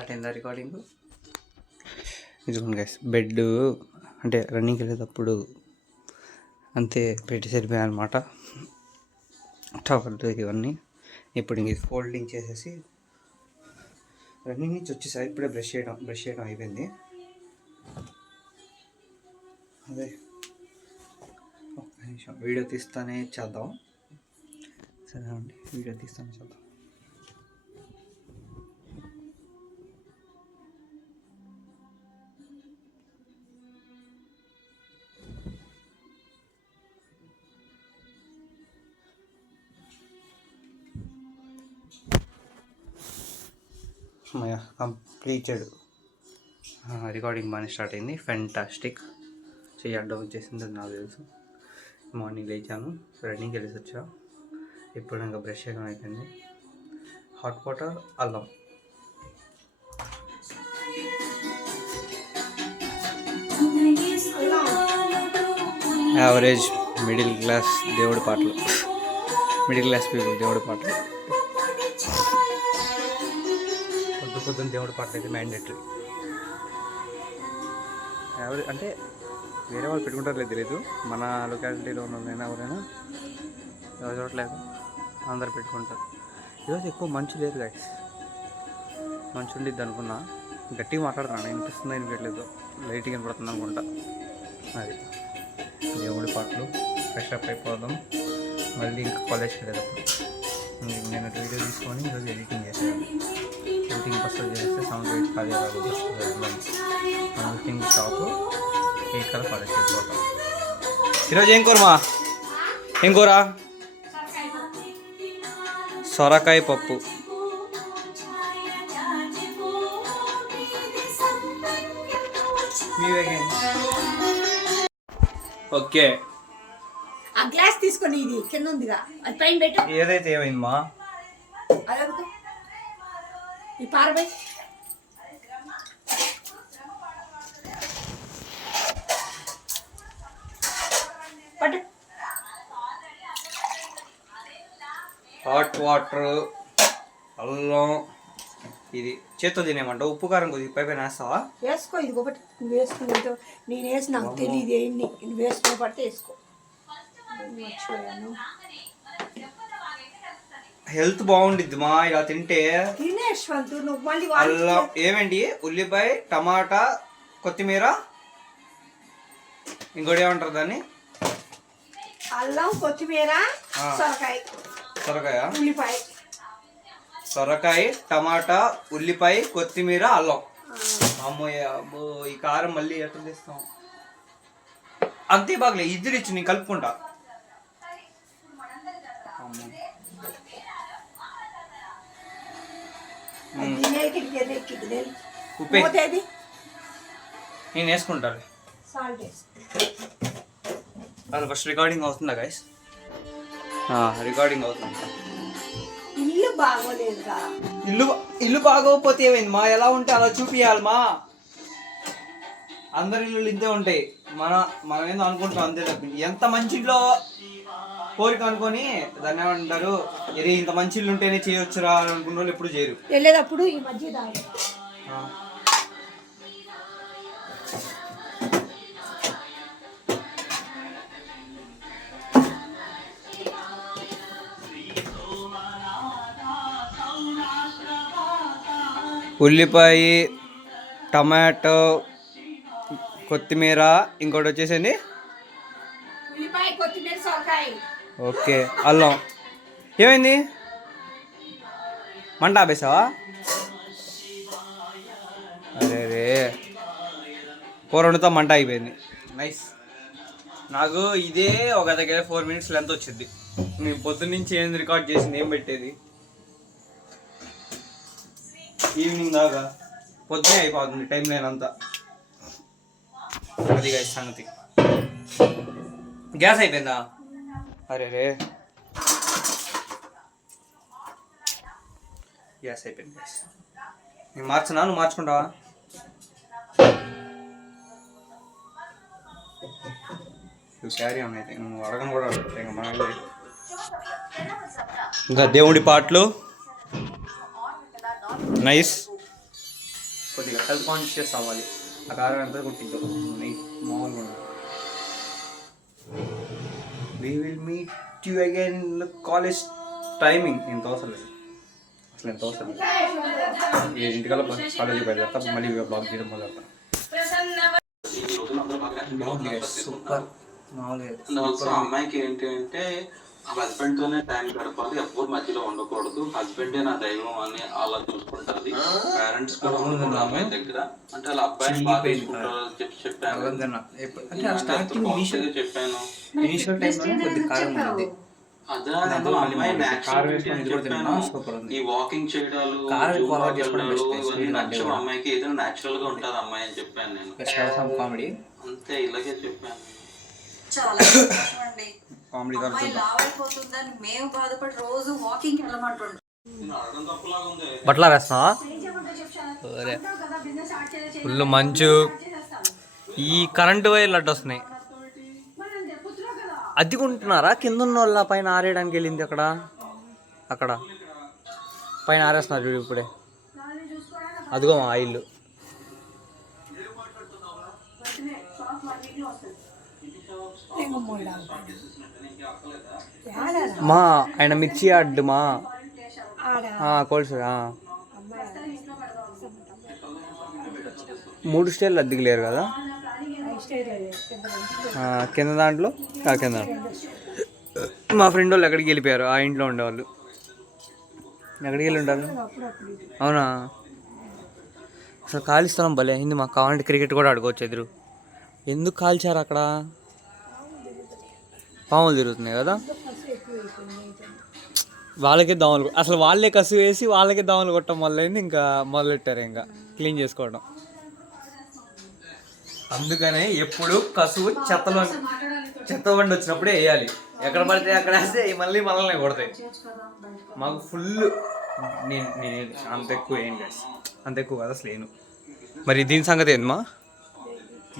Start అయిందా recording? ఇదిగోండి guys, bed అంటే రన్నింగ్కి వెళ్ళేటప్పుడు అంతే పెట్టి సరిపోయాయి అనమాట. టవల్ ఇవన్నీ ఇప్పుడు ఇంక ఫోల్డింగ్ చేసేసి రన్నింగ్ నుంచి వచ్చేసరి ఇప్పుడే బ్రష్ చేయడం అయిపోయింది. అదే ఒక్క నిమిషం వీడియో తీస్తానే చేద్దాం. సరే అండి, వీడియో తీస్తానే చేద్దాం. కంప్లీటెడ్. రికార్డింగ్ బాగానే స్టార్ట్ అయింది. ఫెంటాస్టిక్. చెయ్యి అడ్డం వచ్చేసింది, అది నాకు తెలుసు. మార్నింగ్ లేచాను, రన్నింగ్కి వెళ్ళేసి వచ్చా. ఇప్పుడు ఇంకా బ్రష్ చేయడం అయిపోయింది. హాట్ వాటర్, అల్లం. యావరేజ్ మిడిల్ క్లాస్ దేవుడి పాటలు, మిడిల్ క్లాస్ పీపుల్ దేవుడి పాటలు. పొద్దున్న దేవుడి పాటలు అయితే మ్యాండేటరీ. యావరేజ్ అంటే వేరే వాళ్ళు పెట్టుకుంటారో లేదు తెలియదు, మన లొకాలిటీలో ఉన్నదైనా ఎవరైనా ఎవరు చూడట్లేదు, అందరు పెట్టుకుంటారు. ఈరోజు ఎక్కువ మంచు లేదు గైస్. మంచు ఉండిద్ది అనుకున్నా, గట్టిగా మాట్లాడుతున్నాను, వినిపిస్తుందా వినిపించలేదు, లైట్గా వినపడుతుంది అనుకుంటా. అది దేవుడి పాటలు. ఫ్రెష్ అప్ అయిపోదాం, మళ్ళీ ఇంకా కాలేజ్కి వెళ్ళేటప్పుడు. నేను వీడియో తీసుకొని ఈరోజు ఎడిటింగ్ చేసేయాలి. ఎడిటింగ్ ఫస్ట్ చేస్తే సౌండ్ వెయిట్ ఖాళీ వస్తుంది. ఎడిటింగ్ స్టాప్ 8 కల్లా కాలేజ్కి వెళ్ళిపోతాం. ఈరోజు ఏం కూరమా? ఏం కూర? సొరకాయ పప్పు. ఓకే, ఆ గ్లాస్ తీసుకొని ఇది కింద ఉందిగా, అది పైన పెట్టు. ఏదైతే ఏమైందమ్మా? అదొకటి ఈ పారబై పట్టు. హాట్ వాటర్, అల్లం. ఇది చేత్తో తినేమంట. ఉప్పు కారం కొద్దిగా పైన వేస్తావా? వేసుకో, ఇది ఒకటి నువ్వు వేసుకుని. నేను వేసి నాకు తెలియదు ఏంటి, నువ్వు వేసుకుని పడితే వేసుకో. మర్చిపోయాను. హెల్త్ బాగుండిద్ది మా ఇలా తింటే. తినేశ్వంతు నువ్వు మళ్ళీ అల్లం ఏమండి, ఉల్లిపాయ, టమాటా, కొత్తిమీర, ఇంకోటి ఏమంటారు దాన్ని? అల్లం, కొత్తిమీర, సొరకాయ, ఉల్లిపాయ. సొరకాయ, టమాటా, ఉల్లిపాయ, కొత్తిమీర, అల్లం. అమ్మో ఈ కారం మళ్ళీ ఎట్లా తెస్తాం? అంతే బాగలే, ఇద్దరు ఇచ్చి నేను కలుపుకుంటా. ఉప్పే నేను వేసుకుంటాను. అది ఫస్ట్ రికార్డింగ్ అవుతుందా గైస్? రికార్డింగ్ అవుతుంది. ఇల్లు బాగోకపోతే ఏమైంది మా? ఎలా ఉంటే అలా చూపియాలి మా. అందరి ఇల్లు ఇంతే ఉంటాయి, మనం ఏందో అనుకుంటాం అంతే తప్ప. ఎంత మంచి ఇల్లు కోరిక అనుకొని దాన్ని ఏమంటారు, ఇది ఇంత మంచి ఇల్లు ఉంటేనే చేయొచ్చురా అని అనుకున్న వాళ్ళు ఎప్పుడు చేయరు. వెళ్ళేటప్పుడు ఈ మధ్య ఉల్లిపాయ, టమాటో, కొత్తిమీర, ఇంకోటి వచ్చేసింది ఉల్లిపాయ, కొత్తిమీర, సొరకాయ. ఓకే, అల్లం. ఏమైంది? మంట ఆపేసావా? అరే రే, కూర వండుతా మంట అయిపోయింది. నైస్. నాకు ఇదే ఒక దగ్గర 4 minutes లెంత్ వచ్చింది. నేను పొద్దున్న నుంచి ఏం రికార్డ్ చేసింది, ఏం పెట్టేది ఈవినింగ్ దాకా, పొద్దునే అయిపోతుంది టైం లేనంతా. అది గైస్ సంగతి. గ్యాస్ అయిపోయిందా? అరే రే, గ్యాస్ అయిపోయింది గైస్. నేను మార్చనా, నువ్వు మార్చుకుంటావా? నువ్వు క్యారీ ఆన్ అయితే నువ్వు అడగను కూడా అడుగుతా. ఇంకా మన ఇంకా దేవుడి పాటలు. నైస్. కొద్దిగా హెల్త్ కాన్షియస్ అవ్వాలి. ఆ కారం ఎంత కొట్టిద్దో మామూలుగా ఉండదు. We will meet you again in the college timing. ఇంత అవసరం లేదు, అసలు ఎంత అవసరం లేదు. ఇంటికల్లా కాలేజీకి బయలుదేరుతా, మళ్ళీ బ్లాగ్ చేయడం మొదలుపెడతా. సూపర్. మామూలుగా అమ్మాయికి ఏంటి అంటే హస్బెండ్ తోనే టైం గడపాలి, ఎవరు మధ్యలో ఉండకూడదు, హస్బెండే నా దైవం అని అలా చూసుకుంటారు. పేరెంట్స్ కూడా ఉండకూడదు అమ్మాయి దగ్గర. అంటే వాళ్ళ అబ్బాయిని బాగా చూసుకుంటారు చెప్పాను. చెప్పాను ఈ వాకింగ్ చేయడాలు నచ్చవు అమ్మాయికి, ఏదైనా నేచురల్ గా ఉంటుంది అమ్మాయి అని చెప్పాను నేను. కామెడీ అంతే, ఇలాగే చెప్పాను. చాలా అండి. అమ్మాయి లావ్ అయిపోతుందని మేము బాధపడి రోజు వాకింగ్ వెళ్ళమంటుండ్రు. బట్టలా వేస్తున్నావా? ఫుల్ మంచు, ఈ కరెంటు వైర్లు అడ్డు వస్తున్నాయి. అద్దెకుంటున్నారా? కింద ఉన్న వాళ్ళ పైన ఆరేయడానికి వెళ్ళింది అక్కడ, అక్కడ పైన ఆరేస్తున్నారు చూడు ఇప్పుడే. అదిగో మా ఇల్లు. మా ఆయన మిర్చి అడ్డు మా కోల్స్ 3 స్టేర్లు అద్దెకి లేరు కదా కింద దాంట్లో. కింద మా ఫ్రెండ్ వాళ్ళు ఎక్కడికి వెళ్ళిపోయారు, ఆ ఇంట్లో ఉండేవాళ్ళు. ఎక్కడికి వెళ్ళి ఉంటారు? అవునా? అసలు ఖాళీ స్థలం భలే అయింది. మాకు కావాలంటే క్రికెట్ కూడా ఆడుకోవచ్చు ఎదురు. ఎందుకు కాల్చారు అక్కడ? పాములు తిరుగుతున్నాయి కదా, వాళ్ళకే దోమలు. అసలు వాళ్ళే కసు వేసి వాళ్ళకే దోమలు కొట్టడం వల్ల ఇంకా మొదలెట్టారు ఇంకా క్లీన్ చేసుకోవడం. అందుకనే ఎప్పుడు కసువు చెత్త బండి వచ్చినప్పుడే వేయాలి. ఎక్కడ పడితే అక్కడ వేస్తే మళ్ళీ మనల్ని కొడతాయి. మాకు ఫుల్ నేను అంత ఎక్కువ ఏంటి, అంత ఎక్కువ కదా అసలు లేను. మరి దీని సంగతి ఏంది మా?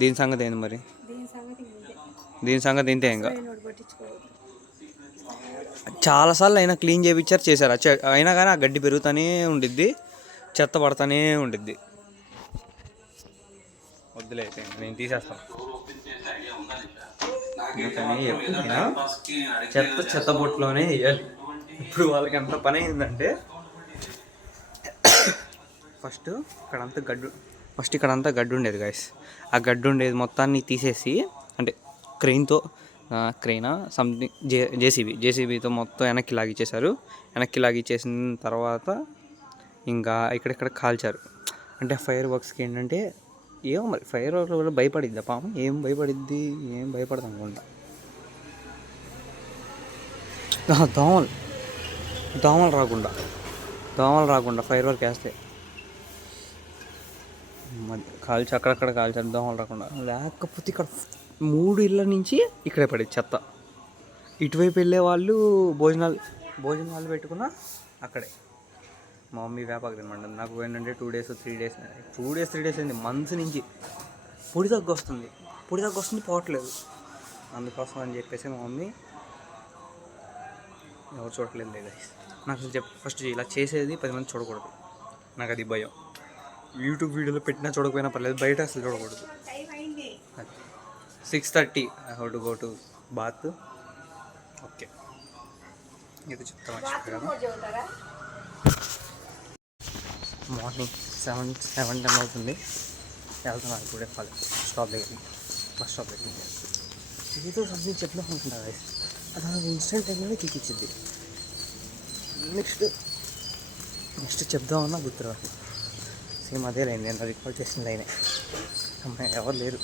దీని సంగతి ఏంది మరి? దీని సంగతి ఇంతే ఇంకా. చాలాసార్లు అయినా క్లీన్ చేయించారు, చేశారు. అయినా కానీ ఆ గడ్డి పెరుగుతూనే ఉండిద్ది, చెత్త పడుతూనే ఉండిద్ది. వద్దులే అయితే నేను తీసేస్తాను. ఎప్పుడైనా చెత్త బొట్టులోనే వేయాలి. ఇప్పుడు వాళ్ళకి ఎంత పని అయిందంటే ఫస్ట్ ఇక్కడంతా గడ్డి ఉండేది గాయస్. ఆ గడ్డి ఉండేది మొత్తాన్ని తీసేసి, అంటే క్రెయినా సంథింగ్ జేసీబీతో మొత్తం వెనక్కి లాగిచ్చేశారు. వెనక్కి లాగిచ్చేసిన తర్వాత ఇంకా ఇక్కడెక్కడ కాల్చారు. అంటే ఫైర్ వర్క్స్కి ఏంటంటే ఏమో మరి ఫైర్ వర్క్ కూడా భయపడిద్దా పాము? ఏం భయపడిద్ది? ఏం భయపడదు అనుకుంటా. దోమలు రాకుండా ఫైర్ వర్క్ వేస్తే కాల్చి అక్కడక్కడ కాల్చారు, దోమలు రాకుండా. లేకపోతే ఇక్కడ 3 ఇళ్ళ నుంచి ఇక్కడే పడేది చెత్త. ఇటువైపు వెళ్ళే వాళ్ళు భోజనాలు పెట్టుకున్నా అక్కడే. మా మమ్మీ వేపాకు తినమండి. నాకు ఏంటంటే 2 days 3 days 3 days అయింది, మంత్స్ నుంచి పొడి దగ్గు వస్తుంది పోవట్లేదు. అందుకోసం అని చెప్పేసి మా మమ్మీ ఎవరు చూడట్లేదు లేదా. నాకు అసలు ఫస్ట్ ఇలా చేసేది 10 మంది చూడకూడదు, నాకు అది భయం. యూట్యూబ్ వీడియోలో పెట్టినా చూడకపోయినా పర్లేదు, బయట అసలు చూడకూడదు. 6:30 I have to go to bath. Okay, ఇది చెప్తా మర్చిపోయా కదా. మార్నింగ్ 7-10 అవుతుంది. వెళ్తున్నాను ఇప్పుడే బస్ స్టాప్ దగ్గరికి. ఏదో సంథింగ్ చెట్లు అనుకుంటారు, అది ఇన్స్టెంట్ టైంలోనే కిక్కిచ్చింది. నెక్స్ట్ చెప్దామన్నా గుర్తురాదు. సేమ్ అదే లైన్, నేను రికార్డ్ చేసిన లైనే. అమ్మాయి ఎవరు లేరు,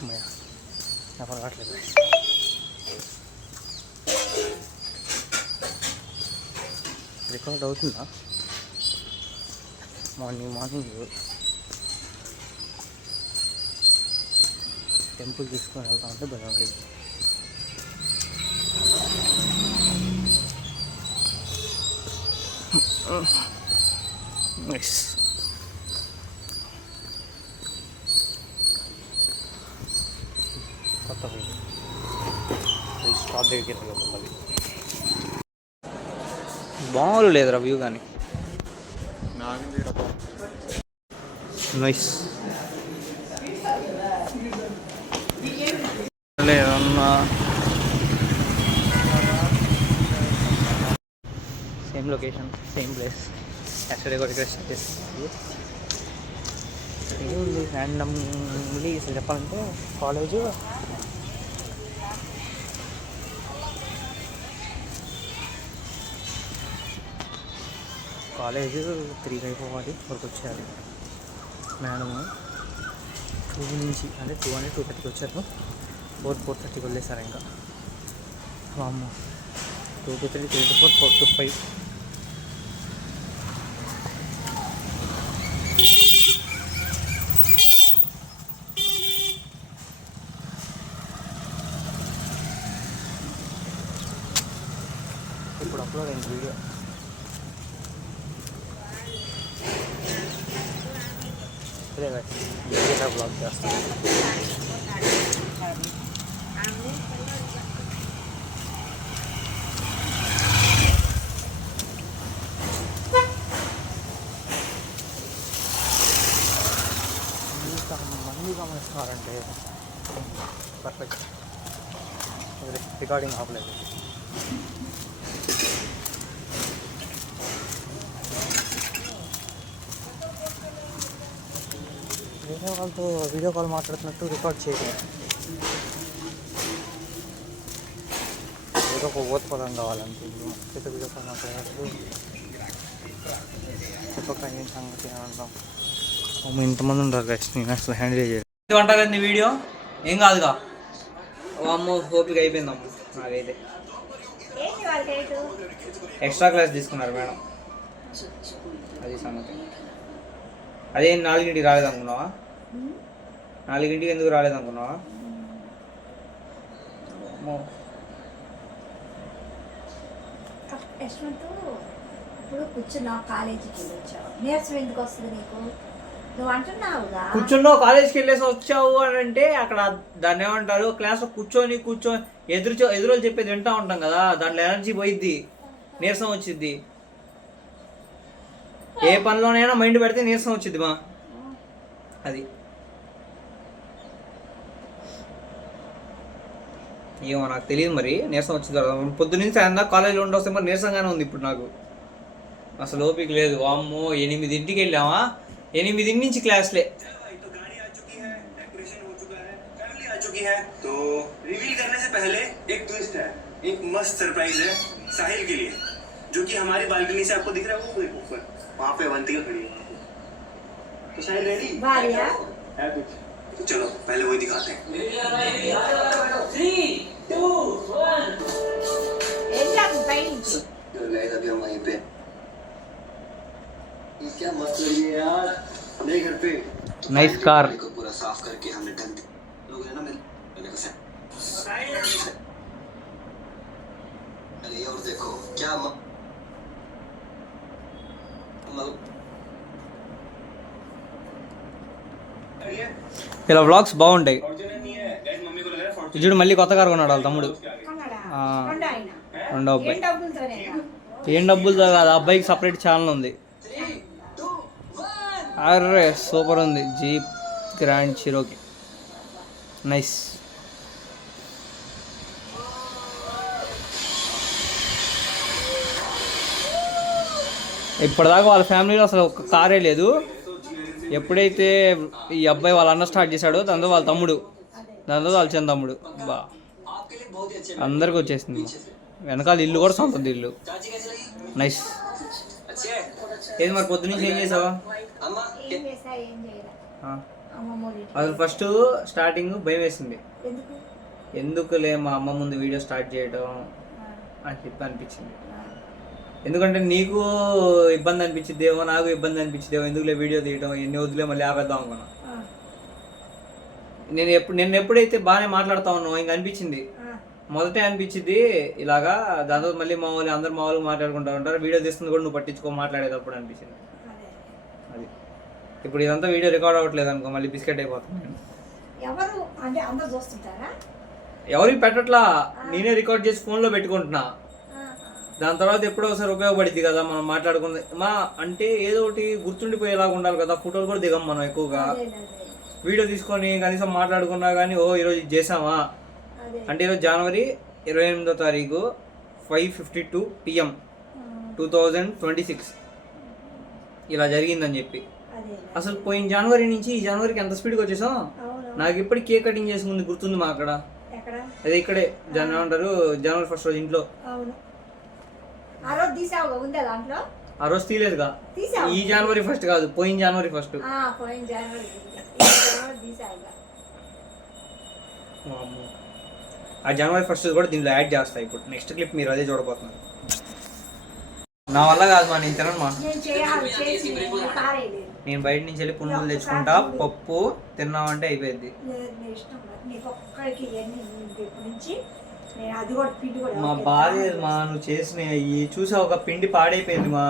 అమ్మాయి ఎవరు రావట్లేదు. రికార్డ్ అవుతుందా? మార్నింగ్ టెంపుల్ తీసుకొని వెళ్తా ఉంటే భయం లేదు. నైస్. కొత్త స్టాప్ దగ్గరికి వెళ్ళాలి. బాగుంది లేదురా వ్యూ కానీ. నైస్ లేదన్నా same location same place actually కూడా ఇక్కడ స్టే చేస్తుంది ర్యాండమ్లీ చెప్పాలంటే కాలేజ్ కాలేజ్ 3 అయిపోవాలి 4కి వచ్చేయాలి మేడము 2 నుంచి అంటే 2 అంటే 2:30కి వచ్చారు 4:30కి వదిలేసారు ఇంకా అమ్మ 2 to 3 3 to 4 4 to 5 ఇప్పుడు అప్లోడ్ అయింది వీడియో ఇదే బ్లాగ్ చేస్తాను మంది గమనిస్తున్నారంటే పర్ఫెక్ట్ రికార్డింగ్ ఆపలేదు వేరే వాళ్ళతో వీడియో కాల్ మాట్లాడుతున్నట్టు రికార్డ్ చేయలేదు ఏదో ఒక ఓత్పదం కావాలంటే ఇప్పుడు వీడియో కాల్ మాట్లాడినప్పుడు చెప్పక ఏం సంగతి అని అంటాం ఇంతమంది ఉంటారు గైస్ నేను అసలు హ్యాండిల్ చేయలేదు అంటారు నీ వీడియో ఏం కాదుగా అమ్మో ఓపిక అయిపోయిందమ్మ నాకైతే ఎక్స్ట్రా క్లాస్ తీసుకున్నారు మేడం అది సంగతి అదే 4ంటికి రాలేదనుకున్నావా 4ంటికి ఎందుకు రాలేదనుకున్నావా ఇప్పుడు కూర్చున్నావు కాలేజీకి వచ్చావు నీరసం ఎందుకు వస్తుంది నీకు నువ్వు అంటున్నావుగా కూర్చున్నావు కాలేజ్కి వెళ్ళేసి వచ్చావు అని అంటే అక్కడ దాన్ని ఏమంటారు క్లాస్లో కూర్చొని ఎదురు చెప్పేది వింటా ఉంటాం కదా దాంట్లో ఎనర్జీ పోయిద్ది నీరసం వచ్చిద్ది ఏ పనిలోనైనా మైండ్ పెడితే నీరసం వచ్చింది మా అది ఏమో నాకు తెలియదు మరి నీరసం వచ్చింది కదా పొద్దున్నుంచి సాయంత్రం కాలేజీలో ఉండొస్తే మరి నీరసంగానే ఉంది ఇప్పుడు నాకు అసలు ఓపిక లేదు అమ్మో 8ంటికి వెళ్ళామా 8 నుంచి క్లాస్లే तो रिवील करने से पहले एक ट्विस्ट है एक मस्त सरप्राइज है साहिल के लिए जो कि हमारी बालकनी से आपको दिख रहा है वो ऊपर वहाँ पे अवंतिका खड़ी है तो साहिल रेडी है कुछ तो चलो पहले वही दिखाते हैं 3, 2, 1 तो गाइस अभी हम वहीं पे ये क्या मस्त लगी है यार मेरे घर पे నైస్ కార్ को पूरा साफ करके हमने ढक दिया लोग है ना मैंने कहा अरे और देखो क्या ఇలా వ్లాగ్స్ బాగుంటాయి చూడు మళ్ళీ కొత్త కారు కొన్నాడు వాళ్ళ తమ్ముడు రెండో అబ్బాయి ఏం డబ్బులతో కాదు అబ్బాయికి సపరేట్ ఛానల్ ఉంది అరే సూపర్ ఉంది జీప్ గ్రాండ్ చిరోకి నైస్ ఇప్పటిదాకా వాళ్ళ ఫ్యామిలీలో అసలు ఒక కారే లేదు ఎప్పుడైతే ఈ అబ్బాయి వాళ్ళ అన్న స్టార్ట్ చేశాడో దాంతో వాళ్ళ తమ్ముడు దాంతో వాళ్ళ చిన్న తమ్ముడు బా అందరికి వచ్చేసింది వెనకాల ఇల్లు కూడా సొంత ఇల్లు నైస్ ఏది మరి పొద్దు నుంచి ఏం చేసావా అసలు ఫస్ట్ స్టార్టింగ్ భయం వేసింది ఎందుకులే మా అమ్మ ముందు వీడియో స్టార్ట్ చేయడం అని చెప్పి అనిపించింది ఎందుకంటే నీకు ఇబ్బంది అనిపించిద్దేమో నాకు ఇబ్బంది అనిపించిద్దేమో ఎందుకులే వీడియో తీయడం ఎన్ని వద్దులే మళ్ళీ ఆపేద్దాం అనుకున్నా నేను ఎప్పుడైతే బాగానే మాట్లాడుతా ఉన్నావు ఇంక అనిపించింది మొదటే అనిపించింది ఇలాగా దాంతో మళ్ళీ మామూలు అందరు మామూలుగా మాట్లాడుకుంటూ ఉంటారు వీడియో తీస్తుంది కూడా నువ్వు పట్టించుకో మాట్లాడేటప్పుడు అనిపించింది అది ఇప్పుడు ఇదంతా వీడియో రికార్డ్ అవ్వట్లేదు అనుకో మళ్ళీ బిస్కెట్ అయిపోతుంది చూస్తుంటారా ఎవరికి పెట్టట్లా నేనే రికార్డ్ చేసి ఫోన్లో పెట్టుకుంటున్నా దాని తర్వాత ఎప్పుడో ఒకసారి ఉపయోగపడింది కదా మనం మాట్లాడుకున్నది మా అంటే ఏదో ఒకటి గుర్తుండిపోయేలాగా ఉండాలి కదా. ఫోటోలు కూడా దిగం మనం ఎక్కువగా, వీడియో తీసుకొని కనీసం మాట్లాడుకున్నా కానీ ఓ ఈరోజు ఇది చేసామా అంటే ఈరోజు జనవరి 28వ తారీఖు 5:52 PM 2026 ఇలా జరిగిందని చెప్పి. అసలు పోయిన జనవరి నుంచి ఈ జనవరికి ఎంత స్పీడ్గా వచ్చేసాం. నాకు ఇప్పుడు కేక్ కటింగ్ చేసుకుంది గుర్తుంది మా అక్కడ, అదే ఇక్కడే ఏమంటారు జనవరి 1st రోజు ఇంట్లో. ఆ రోజు తీయలేదుగా, ఈ జనవరి 1st కాదు, పోయిన జనవరి 1st. ఆ జనవరి 1st కూడా దీనిలో యాడ్ చేస్తా. ఇప్పుడు నెక్స్ట్ క్లిప్ మీరు అదే చూడబోతున్నారు. నా వల్ల కాదు మా, నేను తినను మా. నేను బయట నుంచి వెళ్ళి పునుగులు తెచ్చుకుంటా, పప్పు తిన్నామంటే అయిపోయింది. మా బాలేదు మా, నువ్వు చేసిన చూసా ఒక పిండి పాడైపోయింది మా.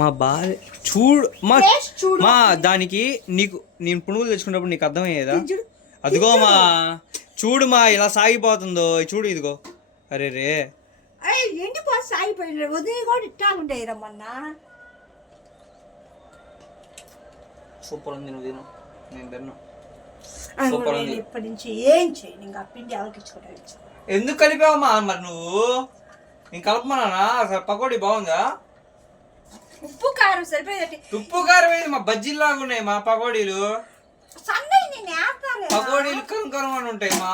మా భార్య చూడు మా దానికి నీకు నేను పునుగులు తెచ్చుకున్నప్పుడు నీకు అర్థమయ్యేదా? అదిగో మా చూడు మా ఇలా సాగిపోతుందో చూడు, ఇదిగో. అరే రే సాగిపోయింది వదిలి కూడా ఇట్టా ఉంటాయి రమ్మన్నా. సూపర్ ఉంది, నువ్వు తిను, నేను తిన్నా. ఇప్పటి నుంచి ఏం చేయను, ఇంకా పిండి ఎవరికి ఇచ్చుకుంటా. ఎందుకు కలిపావమ్మా మరి నువ్వు? నేను కలపమన్నా? పకోడీ బాగుందా? ఉప్పు కారం సరిపోయేది. ఉప్పు కారం ఏది మా బజ్జీలాగా ఉన్నాయి మా పకోడీలు. పకోడీలు కరం కరం అని ఉంటాయి మా.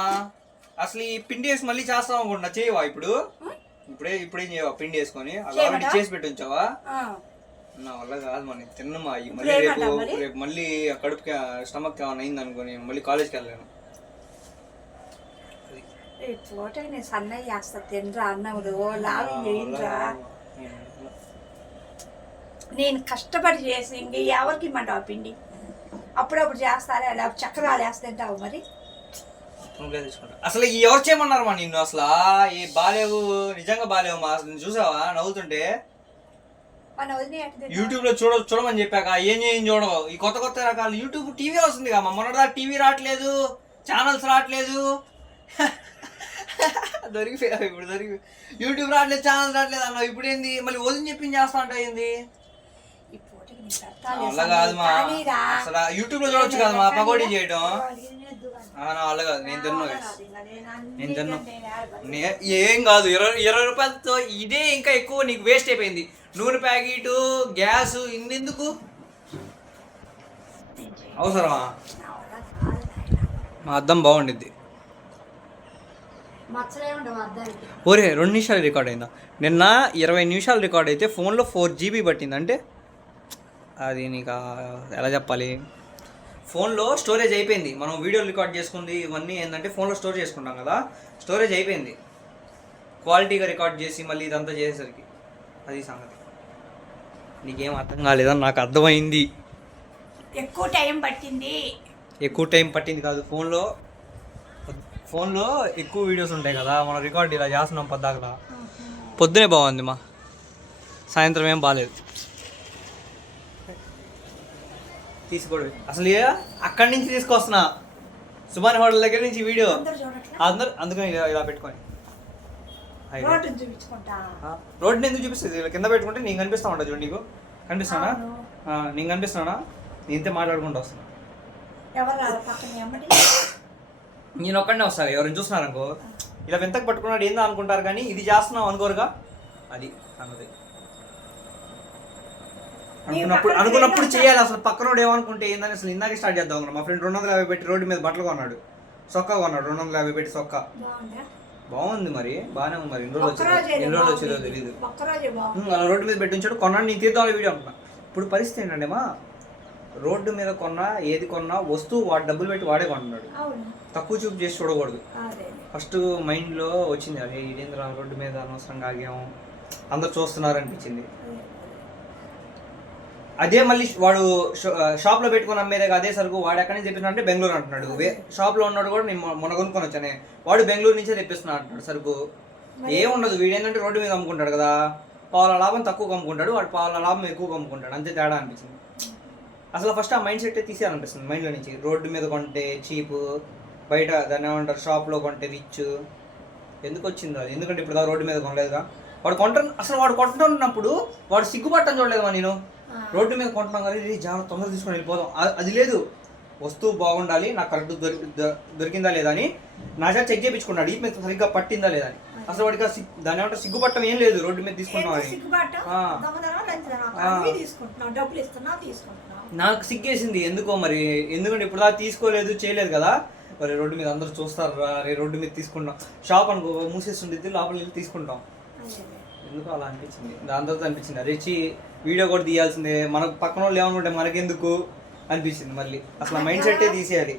అసలు ఈ పిండి వేసి మళ్ళీ చేస్తాం అనుకుంటున్నా, చేయవా ఇప్పుడు? ఇప్పుడేం చేయవా? పిండి వేసుకొని అలా చేసి పెట్టి ఉంచావా? నా వల్ల కాదు మన తిన్నమా. మళ్ళీ రేపు మళ్ళీ కడుపుకి స్టమక్ ఏమైనా అయింది అనుకోని మళ్ళీ కాలేజ్కి వెళ్ళాను. సన్నయ్య చేస్తా తినరా అన్నవుడు లాభం చేయండిరా. నేను కష్టపడి చేసింది ఎవరికి ఇమ్మంటావు పిండి? అప్పుడప్పుడు చేస్తారా అలా చక్రాలు వేస్తుంటావు మరి. అసలు ఎవరు చేయమన్నారు మా నిన్ను? అసలు ఈ బాలేవు, నిజంగా బాలేవు మా. చూసావా నవ్వుతుంటే? యూట్యూబ్ లో చూడమని చెప్పాక ఏం చూడవు. ఈ కొత్త కొత్త రకాలు యూట్యూబ్ టీవీ వస్తుంది కదా, మొన్నటిదా టీవీ రావట్లేదు, ఛానల్స్ రావట్లేదు. దొరికిపోయా ఇప్పుడు, యూట్యూబ్ రావట్లేదు, ఛానల్స్ రావట్లేదు అన్నావు. ఇప్పుడు ఏంది మళ్ళీ వదిలి చెప్పింది చేస్తా ఉంటా ఏంది? అలా కాదు మా, అసలు యూట్యూబ్ లో చూడొచ్చు కదా మా పకోడీ చేయడం. అలా కాదు, నేను తిన్నా. ఏం కాదు, 20 రూపాయలతో ఇదే ఇంకా ఎక్కువ నీకు వేస్ట్ అయిపోయింది. నూనె ప్యాకెట్, గ్యాస్, ఇన్నెందుకు అవసరమా? మా అద్దం బాగుండిద్ది. ఓరే 2 నిమిషాలు రికార్డ్ అయిందా? నిన్న 20 నిమిషాలు రికార్డ్ అయితే ఫోన్లో 4 GB పట్టింది. అంటే అది నీకు ఎలా చెప్పాలి, ఫోన్లో స్టోరేజ్ అయిపోయింది. మనం వీడియోలు రికార్డ్ చేసుకుంది ఇవన్నీ ఏంటంటే ఫోన్లో స్టోర్ చేసుకుంటాం కదా, స్టోరేజ్ అయిపోయింది. క్వాలిటీగా రికార్డ్ చేసి మళ్ళీ ఇదంతా చేసేసరికి అది సంగతి. నీకేం అర్థం కాలేదని నాకు అర్థమైంది. ఎక్కువ టైం పట్టింది కాదు, ఫోన్లో ఎక్కువ వీడియోస్ ఉంటాయి కదా, మనం రికార్డ్ ఇలా చేస్తున్నాం పొద్దాకలా. పొద్దునే బాగుంది మా, సాయంత్రం ఏం బాగాలేదు. తీసుకోవడం అసలు అక్కడి నుంచి తీసుకొస్తున్నా, సుభాన్ హోటల్ దగ్గర నుంచి వీడియో అందరు, అందుకని ఇలా పెట్టుకొని రోడ్ని ఎందుకు చూపిస్తుంది? ఇలా కింద పెట్టుకుంటే నేను కనిపిస్తా ఉంటా. చూడు నీకు కనిపిస్తానా? నేను కనిపిస్తానా? నేనంతే మాట్లాడుకుంటూ వస్తున్నా. నేను ఒక్కడనే వస్తాను, ఎవరైనా చూస్తున్నారనుకో ఇలా వింతకు పట్టుకున్నాడు ఏందో అనుకుంటారు, కానీ ఇది చేస్తున్నావు అనుకోరుగా. అది అన్నది అనుకున్నప్పుడు చేయాలి. అసలు పక్కనోడు ఏమనుకుంటే ఏందని అసలు ఇందాకే స్టార్ట్ చేద్దాం అనుకున్నా. మా ఫ్రెండ్ 250 పెట్టి రోడ్డు మీద బట్టలు కొన్నాడు, సొక్కా కొన్నాడు. 250 పెట్టి సొక్కా బాగుంది మరి, బాగానే ఉంది మరి. ఎన్ని రోజులు వచ్చేదో తెలియదు. అలా రోడ్డు మీద పెట్టి ఉంచాడు, కొన్నాడు. నేను తీద్దాం వీడియో అనుకున్నా. ఇప్పుడు పరిస్థితి ఏంటంటే మా, రోడ్డు మీద కొన్నా ఏది కొన్నా వస్తువు వాడు డబ్బులు పెట్టి వాడే కొంటున్నాడు. తక్కువ చూపు చేసి చూడకూడదు. ఫస్ట్ మైండ్లో వచ్చింది, అదే ఇదేంద్ర రోడ్డు మీద అనవసరంగా ఆగాము, అందరు చూస్తున్నారు అనిపించింది. అదే మళ్ళీ వాడు షాప్లో పెట్టుకుని అమ్మేదే అదే సరుకు వాడు ఎక్కడి నుంచి తెప్పిస్తున్నా అంటే బెంగళూరు అంటున్నాడు. షాప్లో ఉన్నాడు కూడా నేను మొన్న కొనుక్కొని వచ్చానే, వాడు బెంగళూరు నుంచే తెప్పిస్తున్నా అంటున్నాడు సరుకు. ఏముండదు, వీడేంటంటే రోడ్డు మీద అమ్ముకుంటాడు కదా, పావుల లాభం తక్కువ అమ్ముకుంటాడు, వాడు పావుల లాభం ఎక్కువ అమ్ముకుంటాడు, అంతే తేడా అనిపించింది. అసలు ఫస్ట్ ఆ మైండ్ సెట్ తీసేయాలనిపిస్తుంది మైండ్లో నుంచి. రోడ్డు మీద కొంటే చీప్, బయట దాన్ని ఏమంటారు షాప్లో కొంటే రిచ్. ఎందుకు వచ్చింది అది? ఎందుకంటే ఇప్పుడు రోడ్డు మీద కొనలేదుగా. వాడు అసలు వాడు కొంటున్నప్పుడు వాడు సిగ్గుపట్టని చూడలేదమ్మా నేను. రోడ్డు మీద కొంటున్నాం కానీ చాలా తొందరగా తీసుకొని వెళ్ళిపోదాం అది లేదు. వస్తువు బాగుండాలి, నాకు కరెక్ట్ దొరికిందా లేదా అని నా చేత చెక్ చేయించుకున్నాడు, ఈ మీద సరిగ్గా పట్టిందా లేదా అని. అసలు వాడికి దాని ఏమంటారు సిగ్గుపట్టం ఏం లేదు రోడ్డు మీద తీసుకుంటాం అని. నాకు సిగ్గేసింది ఎందుకో మరి, ఎందుకంటే ఇప్పుడు దాకా తీసుకోలేదు చేయలేదు కదా. మరి రోడ్డు మీద అందరూ చూస్తారు రా, రోడ్డు మీద తీసుకుంటాం. షాప్ అనుకో మూసేస్తుండేది, లోపల వెళ్ళి తీసుకుంటాం. ఎందుకు అలా అనిపించింది. దాని తర్వాత అనిపించింది అరే వీడియో కూడా తీయాల్సిందే, మనకు పక్కన వాళ్ళు ఏమనుకుంటే మనకెందుకు అనిపించింది. మళ్ళీ అసలు మైండ్ సెట్టే తీసేయాలి.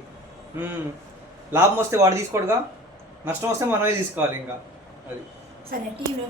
లాభం వస్తే వాడు తీసుకోడుగా, నష్టం వస్తే మనమే తీసుకోవాలి. ఇంకా అది సరే టీవీలో